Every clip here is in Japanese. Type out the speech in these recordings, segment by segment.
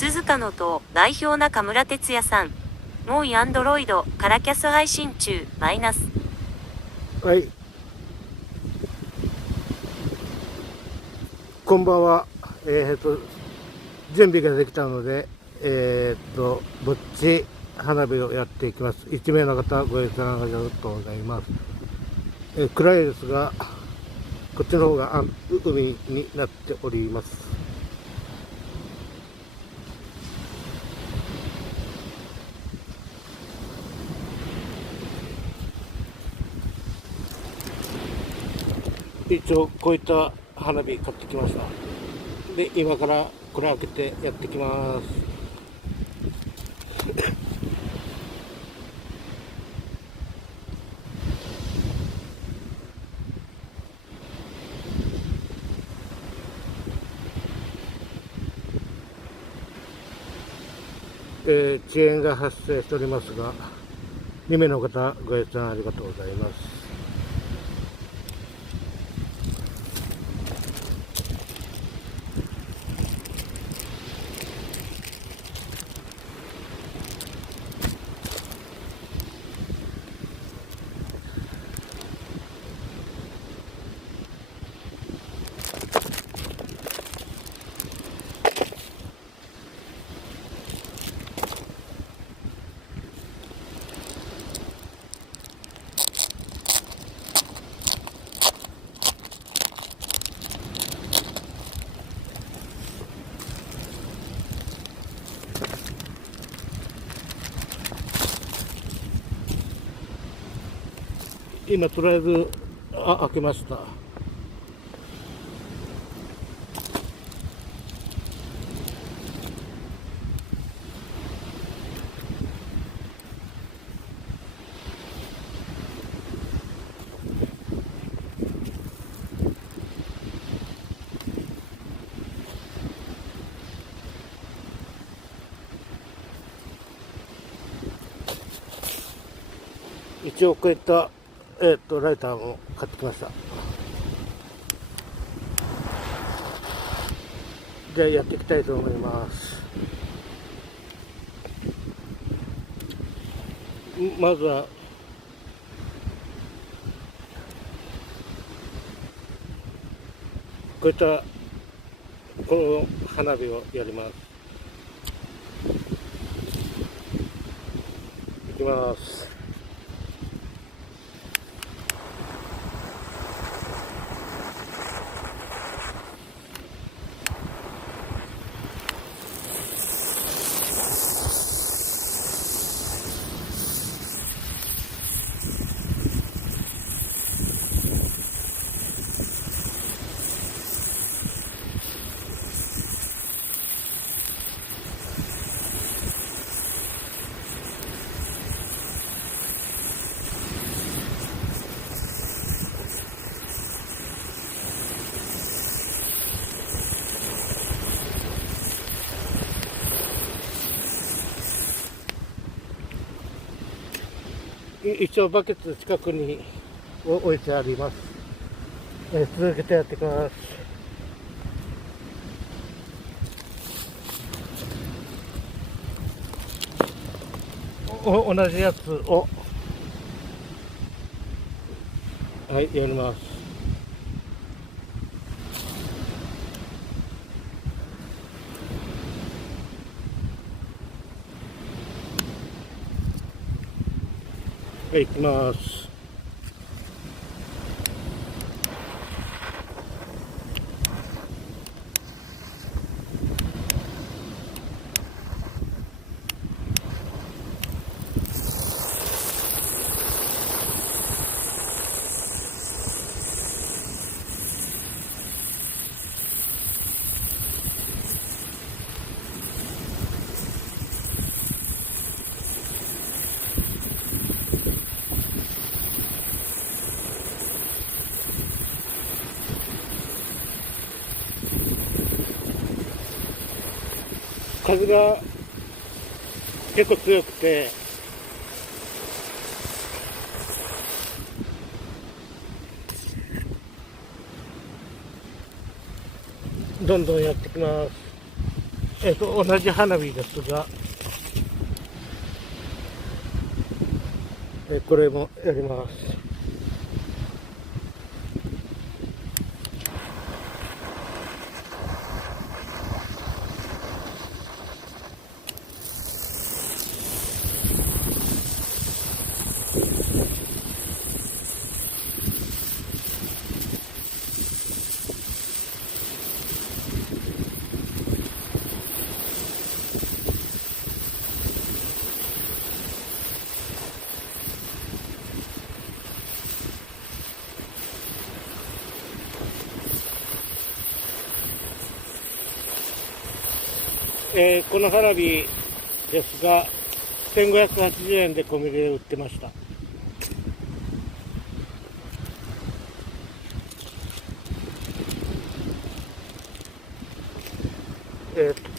鈴鹿の塔代表中村哲也さん。もういアンドロイドからキャス配信中マイナス。はい。こんばんは。準備ができたので、ぼっち花火をやっていきます。1名の方ご閲覧ありがとうございます。暗いですが、こっちの方が海になっております。一応こういった花火買ってきました。で、今からこれ開けてやってきます。遅延が発生しておりますが、2名の方ご閲覧ありがとうございます。今とりあえず開けました。一応こういったライターも買ってきました。じゃあやっていきたいと思います。まずはこういったこの花火をやります。いきます。一応バケツ近くに置いてあります。続けてやっていきます。同じやつをやります。いきます。風が結構強くて、どんどんやってきます。同じ花火ですが、これもやります。この花火ですが、1580円でコンビニで売ってました。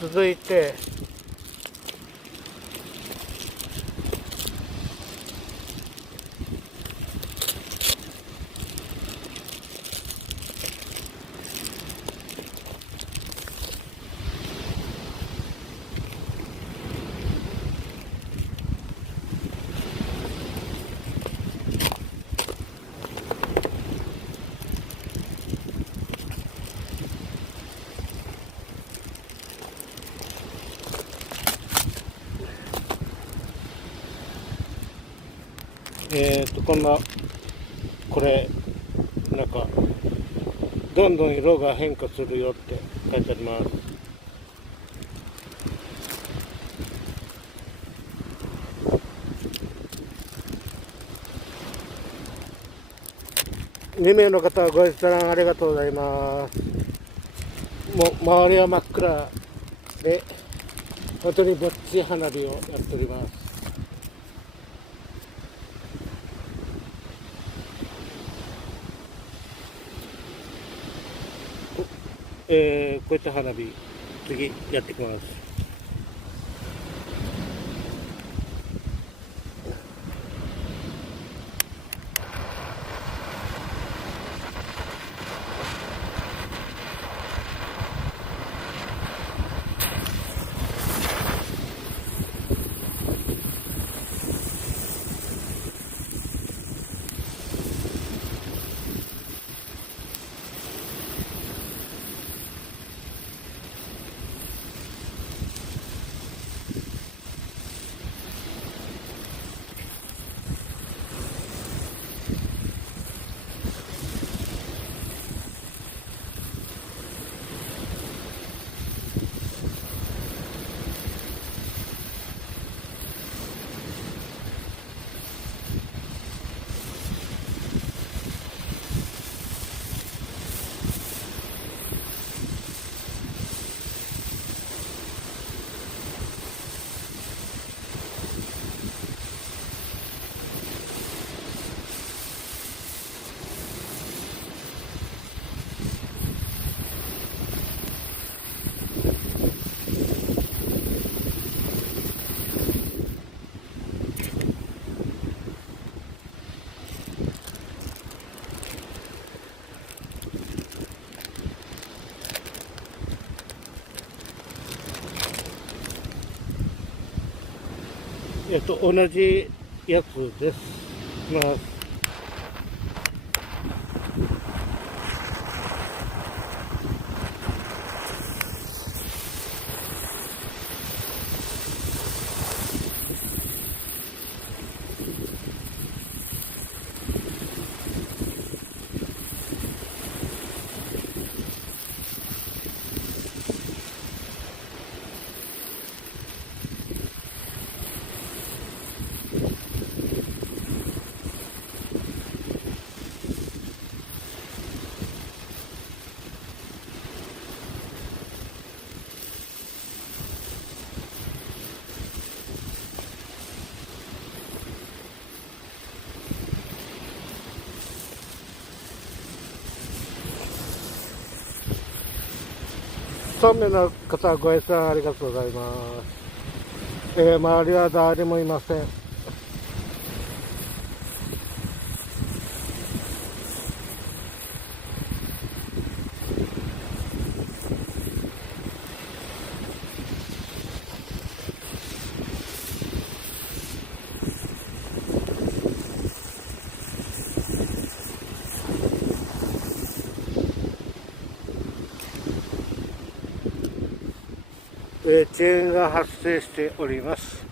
続いて、こんな、これ、なんか、どんどん色が変化するよって書いてあります。2名の方、ご閲覧ありがとうございます。もう周りは真っ暗で、本当にぼっち花火をやっております。こういった花火、次やっていきます。同じやつです。まあ3名の方、ご閲覧ありがとうございます。周りは誰もいません。遅延が発生しております。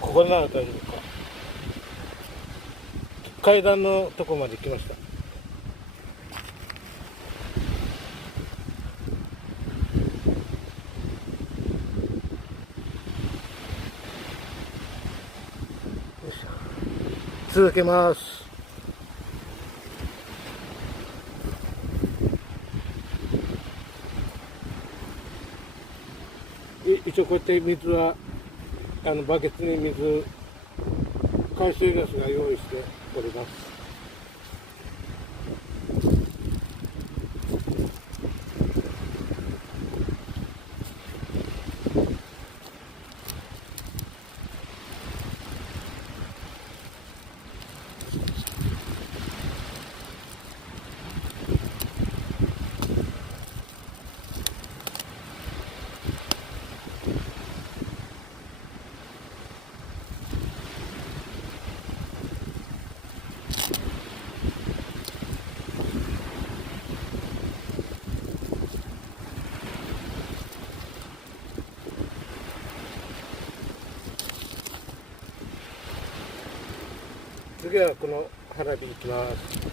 ここなら大丈夫か。階段のとこまで来ました。続けます。一応こうやって水はバケツに水、海水ガスが用意しております。次はこの花火行きます。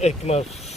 行きます。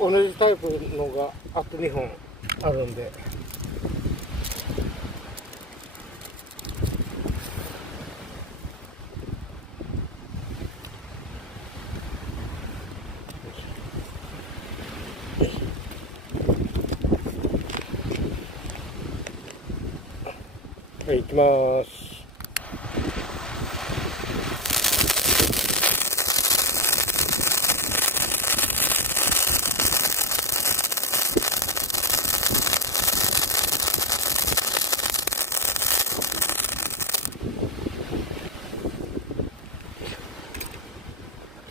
同じタイプのがあと2本あるんで、はい、行きます。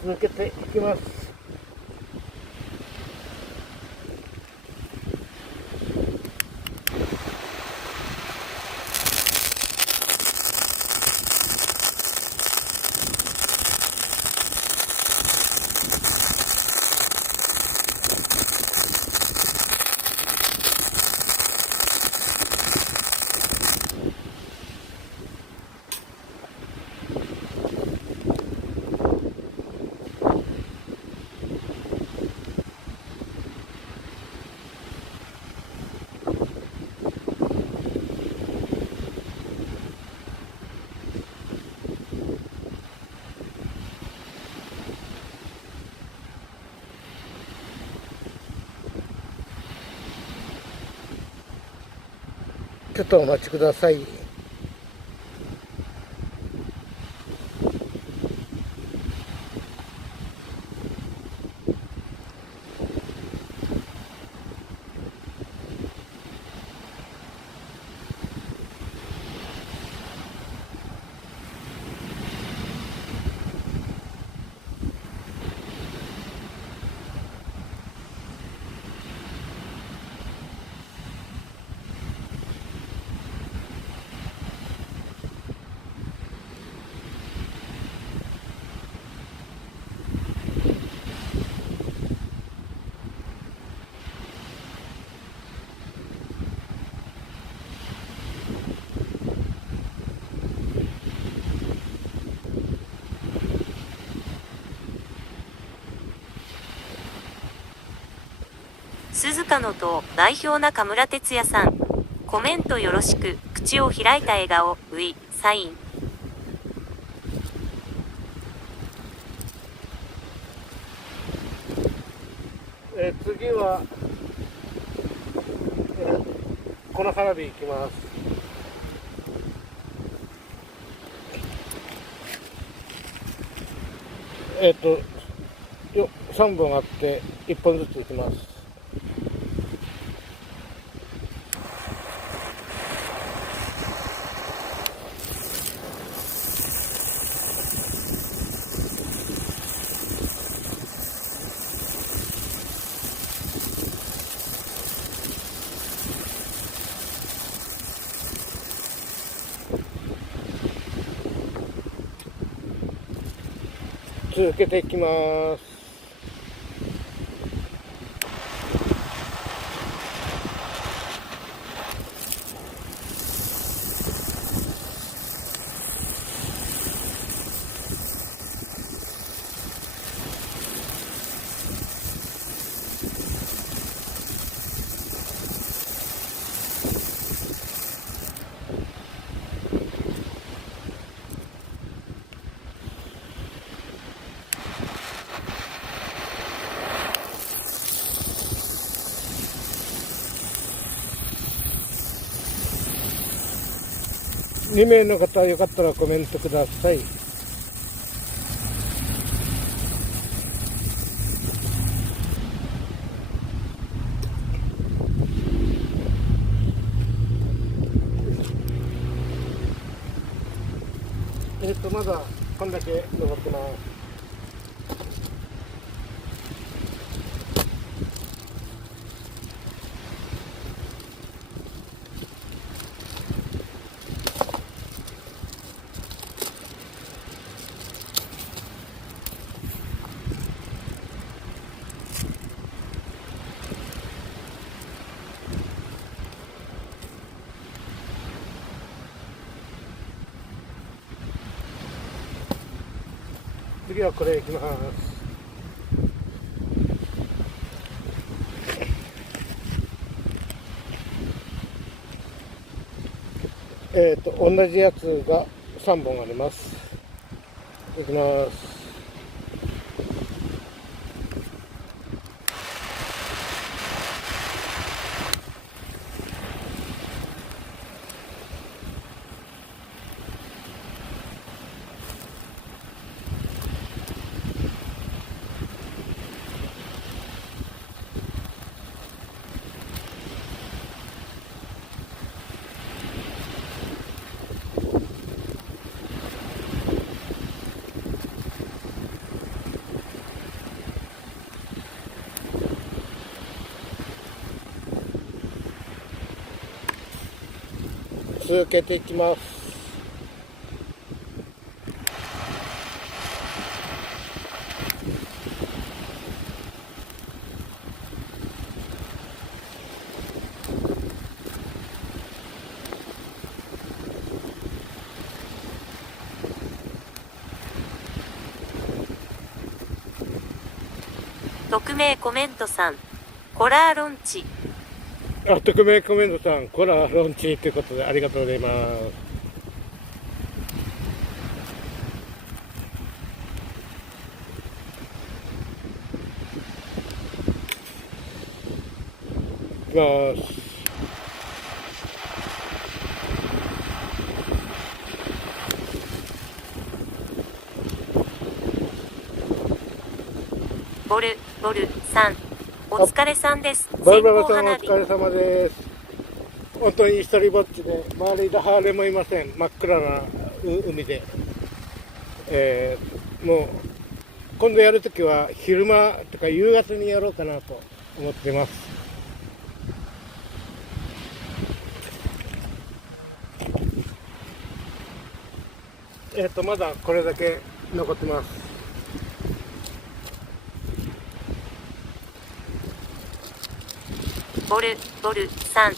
続けていきます。ちょっとお待ちください。鈴鹿の党代表中村哲也さん。コメントよろしく。口を開いた笑顔、サイン。次は、この花火いきます。3本あって1本ずついきます。続けていきます。2名の方よかったらコメントください。まだこんだけ残ってます。次はこれいきます。同じやつが3本あります。いきます。続けていきます。匿名コメントさん、コラーロンチ。匿名コメントさん、コラーロンチということでありがとうございます。いきます。ボルさん、お疲れさんです。バルバラさんお疲れ様です。本当に一人ぼっちで、周り誰もいません。真っ暗な海で。もう、今度やるときは昼間とか夕方にやろうかなと思ってます。まだこれだけ残ってます。ボルさん、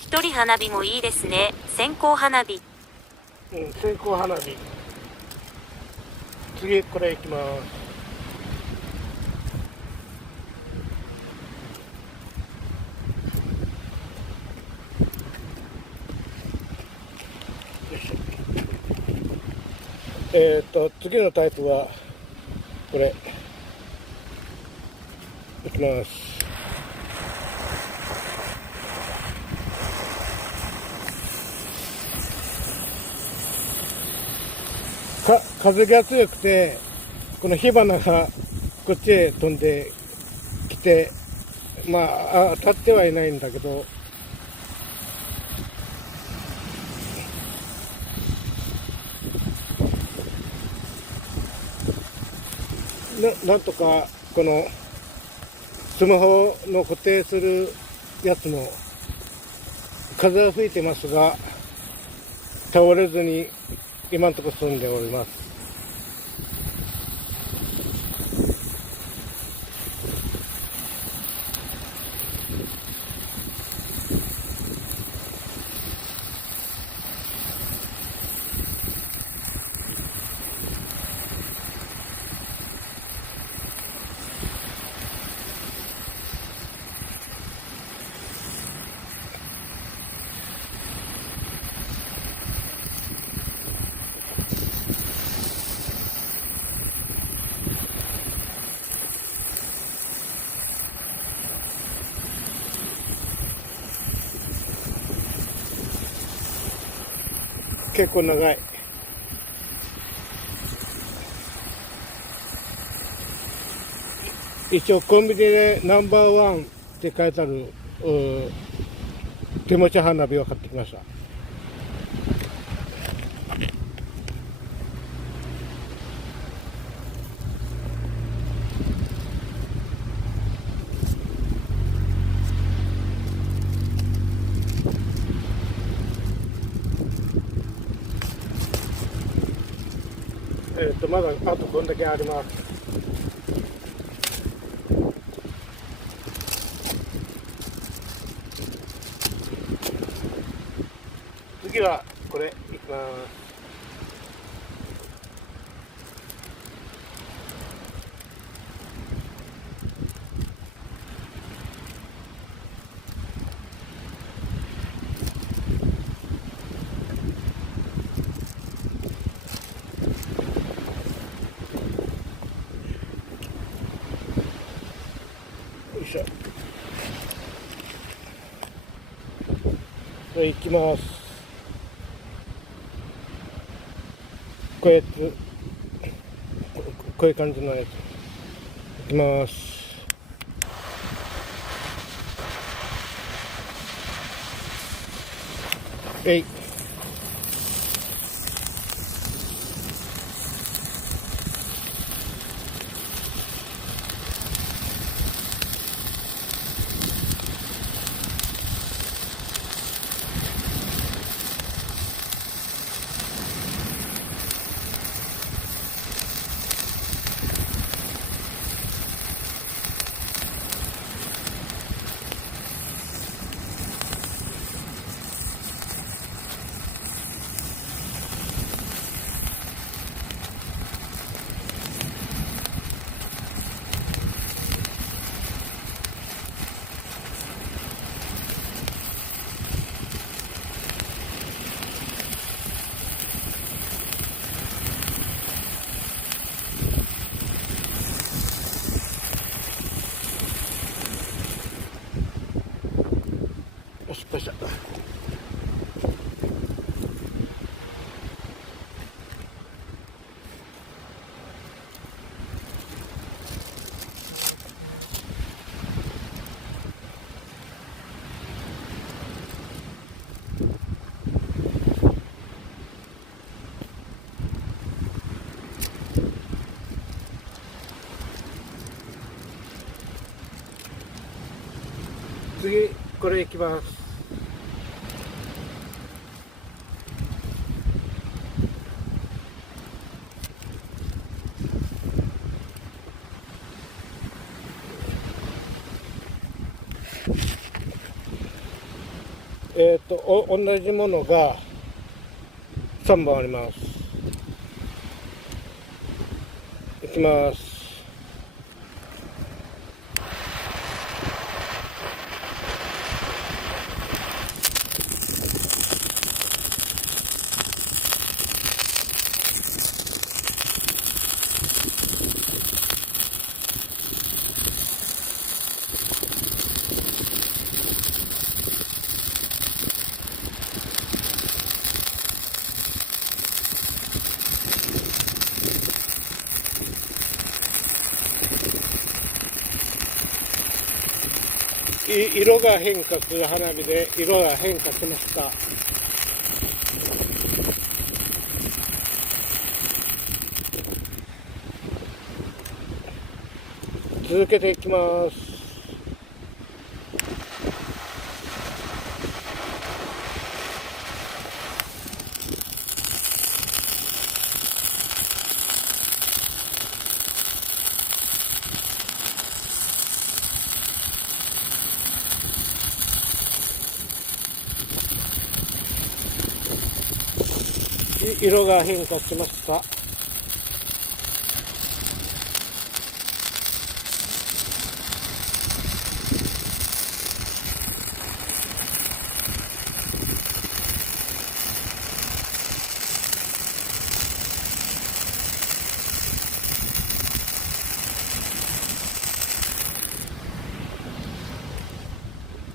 一人花火もいいですね。線香花火。線香花火。次これいきます。次のタイプはこれいきます。風が強くてこの火花がこっちへ飛んできて、まあ当たってはいないんだけど、なんとかこのスマホの固定するやつも風は吹いてますが倒れずに今のところ進んでおります。結構長い。一応コンビニでナンバーワンって書いてある手持ち花火を買ってきました。まだあとこんだけあります。次はこれいきます。よいしょ。これいきます。こういうやつ、こういう感じのやついきます。えい。失敗した。次これいきます。同じものが3本あります。いきます。色が変化する花火で色が変化しました。続けていきます。色が変化しました。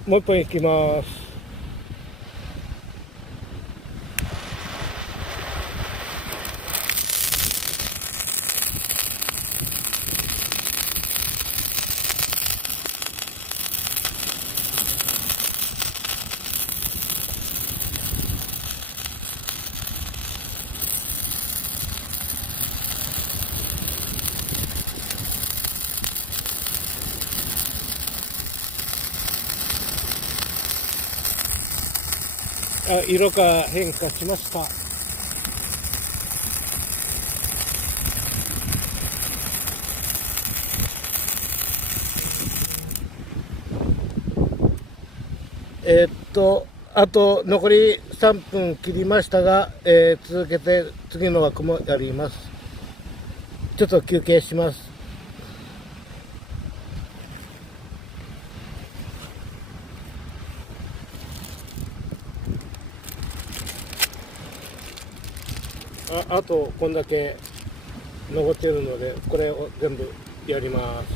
もう一本いきます。色が変化しました。あと残り3分切りましたが、続けて次の枠もやります。ちょっと休憩します。あとこんだけ残っているので、これを全部やります。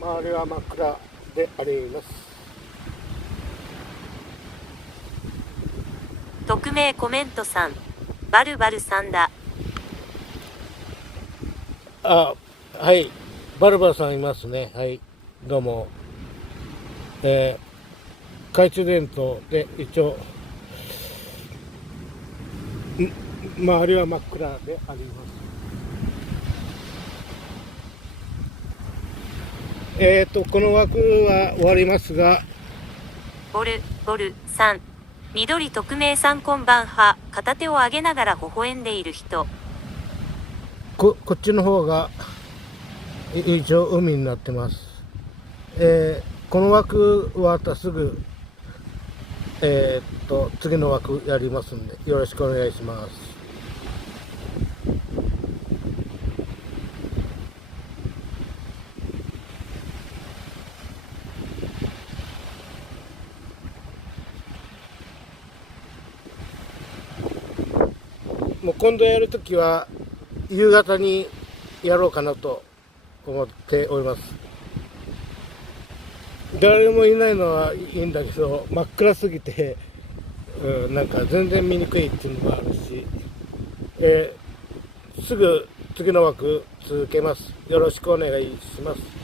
周りは真っ暗であります。匿名コメントさん、バルバルさんだ。はい、バルバルさんいますね。はい、どうも。懐中電灯で一応周りは真っ暗であります。この枠は終わりますが、ボルさん、緑匿名さんこんばんは。片手を上げながら微笑んでいる人。こっちの方が一応海になってます。この枠終わったらすぐ次の枠やりますんで、よろしくお願いします。もう今度やるときは夕方にやろうかなと思っております。誰もいないのはいいんだけど、真っ暗すぎて、なんか全然見にくいっていうのもあるし、すぐ次の枠続けます。よろしくお願いします。